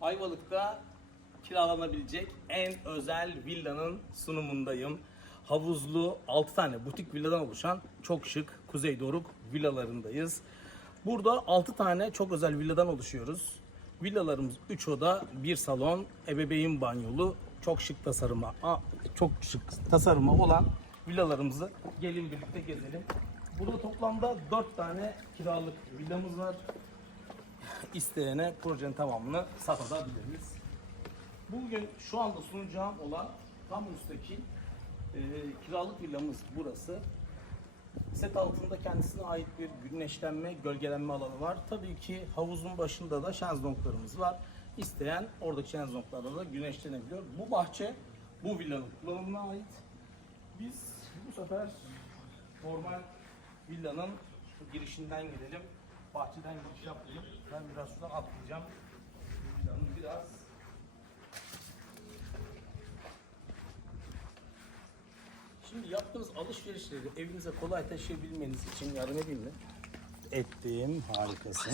Ayvalık'ta kiralanabilecek en özel villanın sunumundayım. Havuzlu 6 tane butik villadan oluşan çok şık Kuzey Doruk villalarındayız. Burada 6 tane çok özel villadan oluşuyoruz. Villalarımız 3 oda, 1 salon, ebeveyn banyolu, çok şık tasarıma, çok şık tasarıma olan villalarımızı gelin birlikte gezelim. Burada toplamda 4 tane kiralık villamız var isteyene projenin tamamını satabiliriz. Bugün şu anda sunacağım olan tam üstteki e, kiralık villamız burası. Set altında kendisine ait bir güneşlenme, gölgelenme alanı var. Tabii ki havuzun başında da şezlonglarımız var. İsteyen oradaki şezlonglarda da güneşlenebiliyor. Bu bahçe bu villanın kullanımına ait. Biz bu sefer normal villanın girişinden gidelim. Bahçeden giriş yapmayalım. Ben biraz şuradan atlayacağım. Biraz Şimdi yaptığınız alışverişleri evinize kolay taşıyabilmeniz için yardım edeyim mi? Ettim. Harikasın.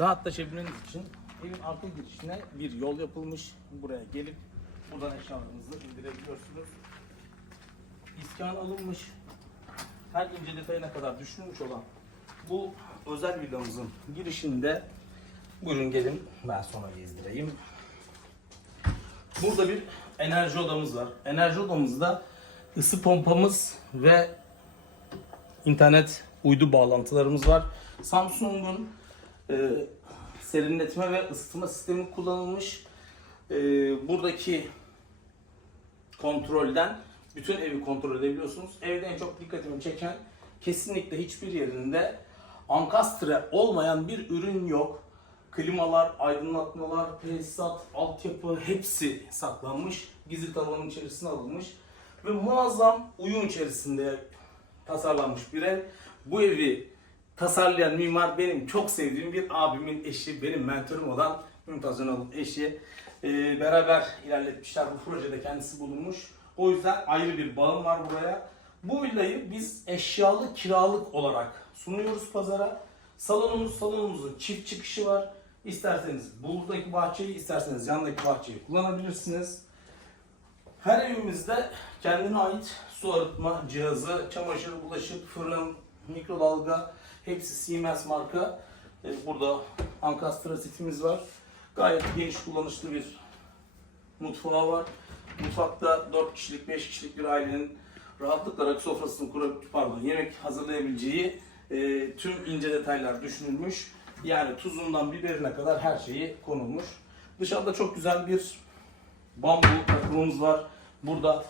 Rahat taşıyabilmeniz için evin arka girişine bir yol yapılmış. Buraya gelip buradan eşyalarınızı indirebiliyorsunuz. İskan alınmış. Her ince detayına kadar düşünülmüş olan bu özel villamızın girişinde buyurun gelin ben sonra gezdireyim. Burada bir enerji odamız var. Enerji odamızda ısı pompamız ve internet uydu bağlantılarımız var. Samsung'un e, serinletme ve ısıtma sistemi kullanılmış. E, buradaki kontrolden bütün evi kontrol edebiliyorsunuz. Evde en çok dikkatimi çeken kesinlikle hiçbir yerinde ankastre olmayan bir ürün yok. Klimalar, aydınlatmalar, tesisat, altyapı hepsi saklanmış. Gizli tavanın içerisine alınmış. Ve muazzam uyum içerisinde tasarlanmış bir ev. Bu evi tasarlayan mimar benim çok sevdiğim bir abimin eşi, benim mentorum olan Mümtaz Önal'ın eşi. Ee, beraber ilerletmişler. Bu projede kendisi bulunmuş. O yüzden ayrı bir bağım var buraya. Bu villayı biz eşyalı kiralık olarak sunuyoruz pazara. Salonumuz salonumuzun çift çıkışı var. İsterseniz buradaki bahçeyi, isterseniz yandaki bahçeyi kullanabilirsiniz. Her evimizde kendine ait su arıtma cihazı, çamaşır, bulaşık, fırın, mikrodalga hepsi Siemens marka. Ee, Burada Ankastra setimiz var. Gayet geniş kullanışlı bir mutfağı var. Mutfakta 4 kişilik, 5 kişilik bir ailenin rahatlıkla rakı sofrasını kurup, pardon yemek hazırlayabileceği e, tüm ince detaylar düşünülmüş. Yani tuzundan biberine kadar her şeyi konulmuş. Dışarıda çok güzel bir bambu takımımız var. Burada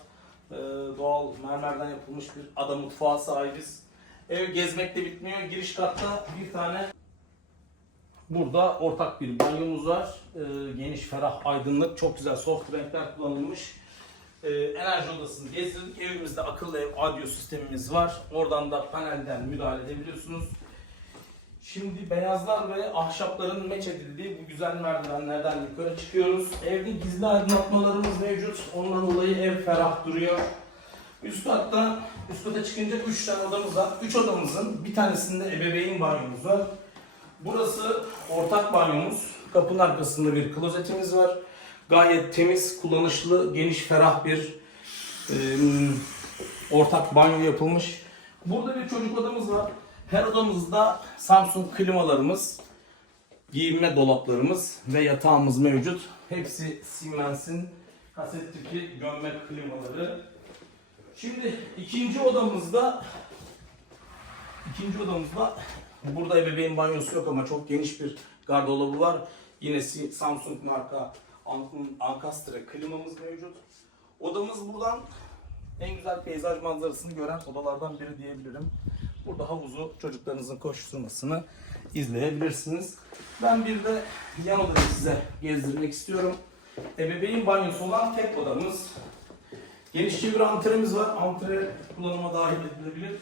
e, doğal mermerden yapılmış bir ada mutfağı sahibiz. Ev gezmekte bitmiyor. Giriş katta bir tane Burada ortak bir banyomuz var. E, geniş, ferah, aydınlık, çok güzel soft renkler kullanılmış. E, enerji odasını gezdirdik. Evimizde akıllı ev audio sistemimiz var. Oradan da panelden müdahale edebiliyorsunuz. Şimdi beyazlar ve ahşapların meç edildiği bu güzel merdivenlerden yukarı çıkıyoruz. Evde gizli aydınlatmalarımız mevcut. Ondan dolayı ev ferah duruyor. Üst katta, üst kata çıkınca 3 tane odamız var. 3 odamızın bir tanesinde ebeveyn banyomuz var. Burası ortak banyomuz. Kapının arkasında bir klozetimiz var. Gayet temiz, kullanışlı, geniş, ferah bir e, ortak banyo yapılmış. Burada bir çocuk odamız var. Her odamızda Samsung klimalarımız, giyinme dolaplarımız ve yatağımız mevcut. Hepsi Siemens'in kaset tipi gömme klimaları. Şimdi ikinci odamızda ikinci odamızda burada ebeveyn banyosu yok ama çok geniş bir gardırobı var. Yine Samsung marka Ankastre klimamız mevcut. Odamız buradan en güzel peyzaj manzarasını gören odalardan biri diyebilirim. Burada havuzu çocuklarınızın koşturmasını izleyebilirsiniz. Ben bir de yan odayı size gezdirmek istiyorum. Ebeveyn banyosu olan tek odamız. Genişçe bir antremiz var. Antre kullanıma dahil edilebilir.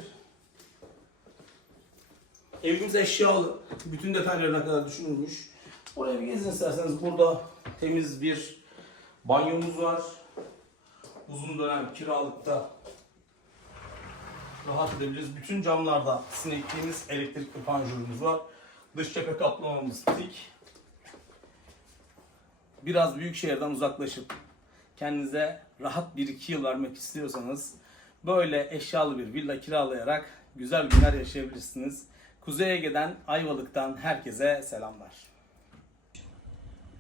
Evimiz eşyalı. Bütün detaylarına kadar düşünülmüş. Oraya bir gezin isterseniz. Burada temiz bir banyomuz var. Uzun dönem kiralıkta rahat edebiliriz. Bütün camlarda sinekliğimiz, elektrikli panjurumuz var. Dış cephe kaplamamız tik. biraz büyük şehirden uzaklaşıp kendinize rahat bir iki yıl vermek istiyorsanız böyle eşyalı bir villa kiralayarak güzel günler yaşayabilirsiniz. Kuzey Ege'den Ayvalık'tan herkese selamlar.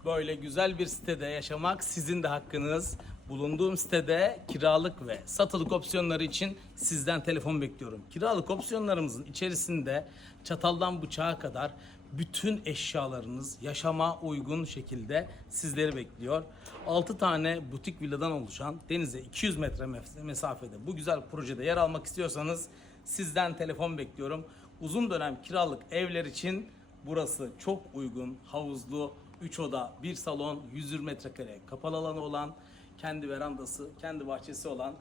Böyle güzel bir sitede yaşamak sizin de hakkınız. Bulunduğum sitede kiralık ve satılık opsiyonları için sizden telefon bekliyorum. Kiralık opsiyonlarımızın içerisinde çataldan bıçağa kadar bütün eşyalarınız yaşama uygun şekilde sizleri bekliyor. 6 tane butik villadan oluşan denize 200 metre mesafede bu güzel projede yer almak istiyorsanız sizden telefon bekliyorum. Uzun dönem kiralık evler için Burası çok uygun, havuzlu, 3 oda, 1 salon, 120 metrekare kapalı alanı olan, kendi verandası, kendi bahçesi olan,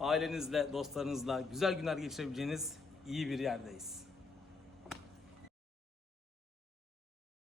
ailenizle, dostlarınızla güzel günler geçirebileceğiniz iyi bir yerdeyiz.